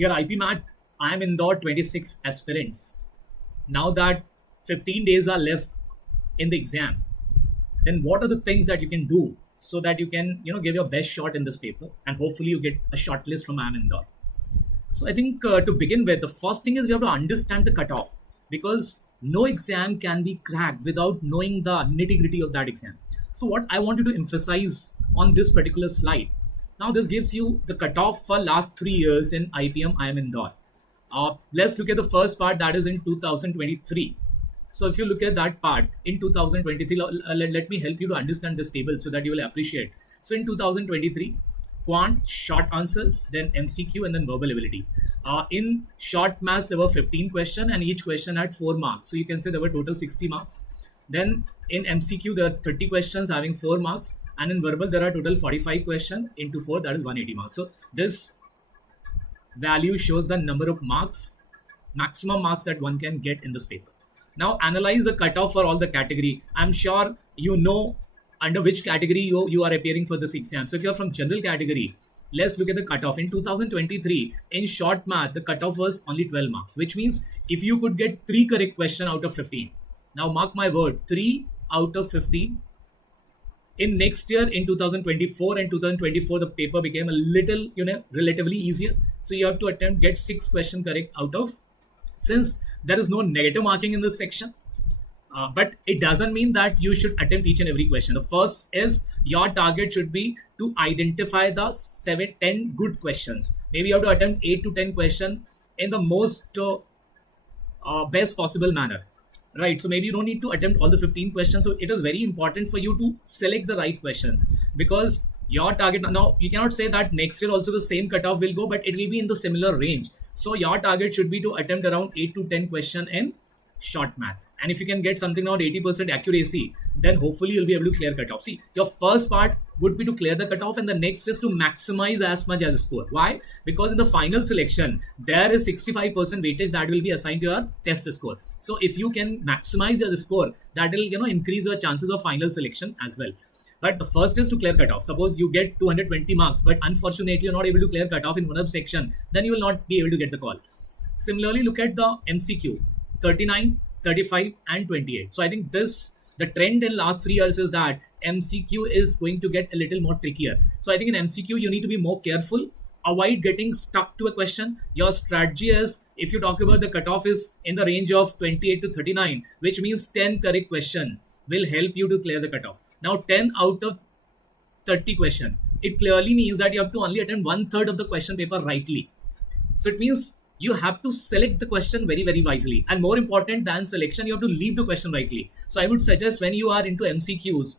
Dear IPMAT, I am Indore 26 aspirants. Now that 15 days are left in the exam, then what are the things that you can do so that you can, give your best shot in this paper and hopefully you get a short list from I am Indore. So I think to begin with, the first thing is we have to understand the cutoff because no exam can be cracked without knowing the nitty-gritty of that exam. So what I want you to emphasize on this particular slide. Now this gives you the cutoff for last 3 years in IPM I am Indore. Let's look at the first part, that is in 2023. So if you look at that part in 2023, let me help you to understand this table so that you will appreciate. So in 2023, quant, short answers, then MCQ, and then verbal ability. In short maths, there were 15 questions and each question had 4 marks. So you can say there were total 60 marks. Then in MCQ, there are 30 questions having 4 marks. And in verbal, there are total 45 questions into 4, that is 180 marks. So this value shows the number of marks, maximum marks that one can get in this paper. Now analyze the cutoff for all the category. I'm sure you know under which category you are appearing for this exam. So if you're from general category, let's look at the cutoff. In 2023, in short math, the cutoff was only 12 marks, which means if you could get 3 correct questions out of 15. Now mark my word, 3 out of 15. In next year, in 2024 and 2024, the paper became a little, relatively easier. So you have to attempt get 6 questions correct out of, since there is no negative marking in this section. But it doesn't mean that you should attempt each and every question. The first is your target should be to identify the 7-10 good questions. Maybe you have to attempt 8 to 10 questions in the most best possible manner. Right, so maybe you don't need to attempt all the 15 questions. So it is very important for you to select the right questions because your target, now you cannot say that next year also the same cutoff will go, but it will be in the similar range. So your target should be to attempt around 8 to 10 questions in short math. And if you can get something around 80% accuracy, then hopefully you'll be able to clear cutoff. See, your first part would be to clear the cutoff and the next is to maximize as much as a score. Why? Because in the final selection, there is 65% weightage that will be assigned to your test score. So if you can maximize your score, that will increase your chances of final selection as well. But the first is to clear cutoff. Suppose you get 220 marks, but unfortunately you're not able to clear cutoff in one of the section, then you will not be able to get the call. Similarly, look at the MCQ, 39, 35 and 28. So I think the trend in last 3 years is that MCQ is going to get a little more trickier. So I think in MCQ, you need to be more careful, avoid getting stuck to a question. Your strategy is, if you talk about the cutoff is in the range of 28 to 39, which means 10 correct question will help you to clear the cutoff. Now 10 out of 30 question, it clearly means that you have to only attempt 1/3 of the question paper rightly. So it means you have to select the question very, very wisely. And more important than selection, you have to leave the question rightly. So I would suggest when you are into MCQs,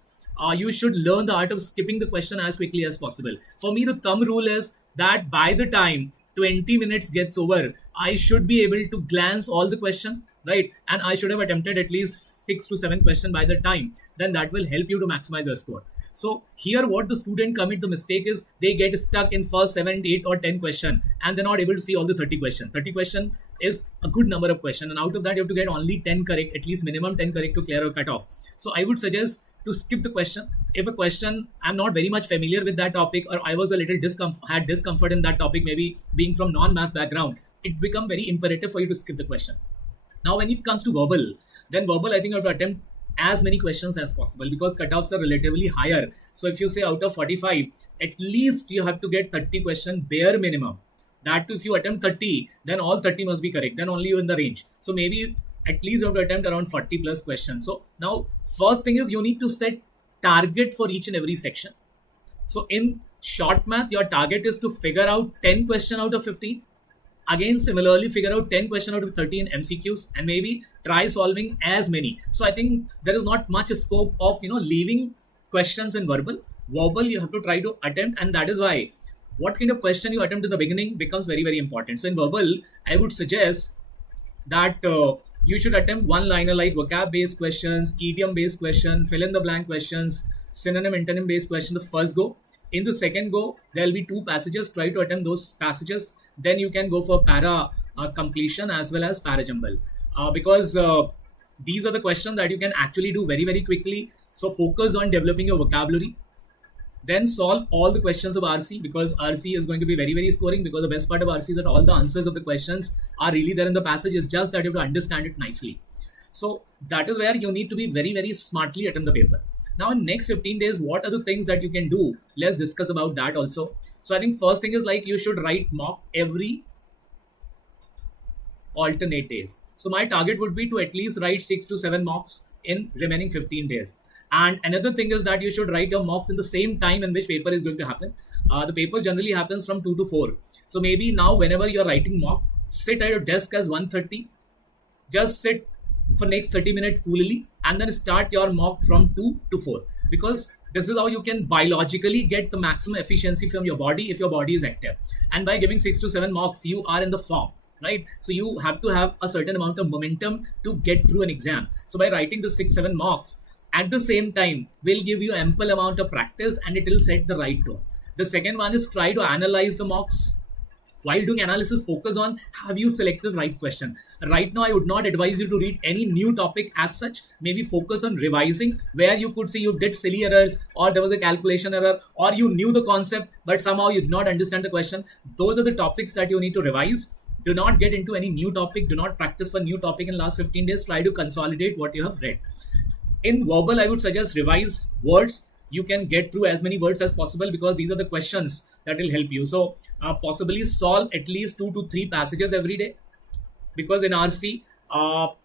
you should learn the art of skipping the question as quickly as possible. For me, the thumb rule is that by the time 20 minutes gets over, I should be able to glance all the question, right? And I should have attempted at least 6 to 7 questions by the time. Then that will help you to maximize your score. So here what the student commit the mistake is they get stuck in first 7, 8 or 10 question and they're not able to see all the 30 question. 30 question is a good number of question and out of that you have to get only 10 correct, at least minimum 10 correct to clear a cutoff. So I would suggest to skip the question. If a question I'm not very much familiar with that topic or I was a little had discomfort in that topic, maybe being from non-math background, it become very imperative for you to skip the question. Now when it comes to verbal, then verbal I think you have to attempt as many questions as possible because cutoffs are relatively higher. So if you say out of 45, at least you have to get 30 questions bare minimum. That too, if you attempt 30, then all 30 must be correct. Then only you're in the range. So maybe at least you have to attempt around 40 plus questions. So now first thing is you need to set target for each and every section. So in short math, your target is to figure out 10 questions out of 15. Again, similarly, figure out 10 questions out of 30 in MCQs and maybe try solving as many. So I think there is not much scope of, leaving questions in verbal. Verbal, you have to try to attempt, and that is why what kind of question you attempt in the beginning becomes very, very important. So in verbal, I would suggest that you should attempt one-liner like vocab-based questions, idiom-based questions, fill-in-the-blank questions, synonym, antonym-based questions the first go. In the second go, there will be 2 passages. Try to attempt those passages. Then you can go for para completion as well as para jumble. Because these are the questions that you can actually do very, very quickly. So focus on developing your vocabulary. Then solve all the questions of RC, because RC is going to be very, very scoring, because the best part of RC is that all the answers of the questions are really there in the passage. It's just that you have to understand it nicely. So that is where you need to be very, very smartly attempt the paper. Now in next 15 days, what are the things that you can do? Let's discuss about that also. So I think first thing is like you should write mock every alternate days. So my target would be to at least write 6 to 7 mocks in remaining 15 days. And another thing is that you should write your mocks in the same time in which paper is going to happen. The paper generally happens from 2 to 4. So maybe now whenever you're writing mock, sit at your desk as 1:30. Just sit for next 30 minutes coolly and then start your mock from 2 to 4, because this is how you can biologically get the maximum efficiency from your body if your body is active. And by giving 6 to 7 mocks, you are in the form, right? So you have to have a certain amount of momentum to get through an exam. So by writing the 6-7 mocks at the same time will give you ample amount of practice and it will set the right tone. The second one is try to analyze the mocks. While doing analysis, focus on have you selected the right question. Right now, I would not advise you to read any new topic as such. Maybe focus on revising where you could see you did silly errors, or there was a calculation error, or you knew the concept but somehow you did not understand the question. Those are the topics that you need to revise. Do not get into any new topic. Do not practice for new topic in last 15 days. Try to consolidate what you have read. In verbal, I would suggest revise words. You can get through as many words as possible because these are the questions that will help you. So possibly solve at least 2 to 3 passages every day, because in RC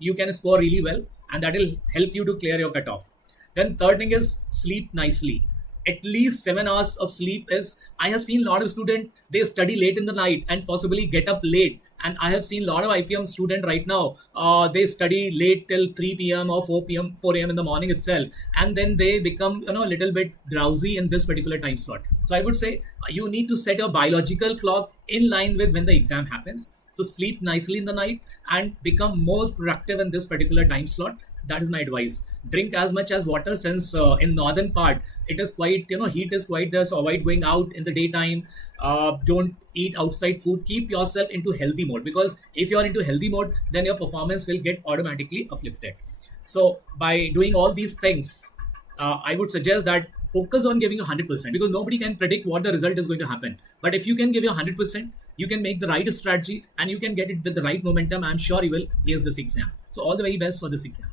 you can score really well and that will help you to clear your cutoff. Then third thing is sleep nicely. At least 7 hours of sleep is, I have seen a lot of students, they study late in the night and possibly get up late. And I have seen a lot of IPM student right now, they study late till 3 p.m. or 4 a.m. in the morning itself. And then they become, a little bit drowsy in this particular time slot. So I would say you need to set your biological clock in line with when the exam happens. So sleep nicely in the night and become more productive in this particular time slot. That is my advice. Drink as much as water, since in northern part it is quite, heat is quite there. So avoid going out in the daytime. Don't eat outside food. Keep yourself into healthy mode, because if you are into healthy mode, then your performance will get automatically uplifted. So by doing all these things, I would suggest that focus on giving 100%, because nobody can predict what the result is going to happen. But if you can give your 100%, you can make the right strategy and you can get it with the right momentum. I'm sure you will ace this exam. So all the very best for this exam.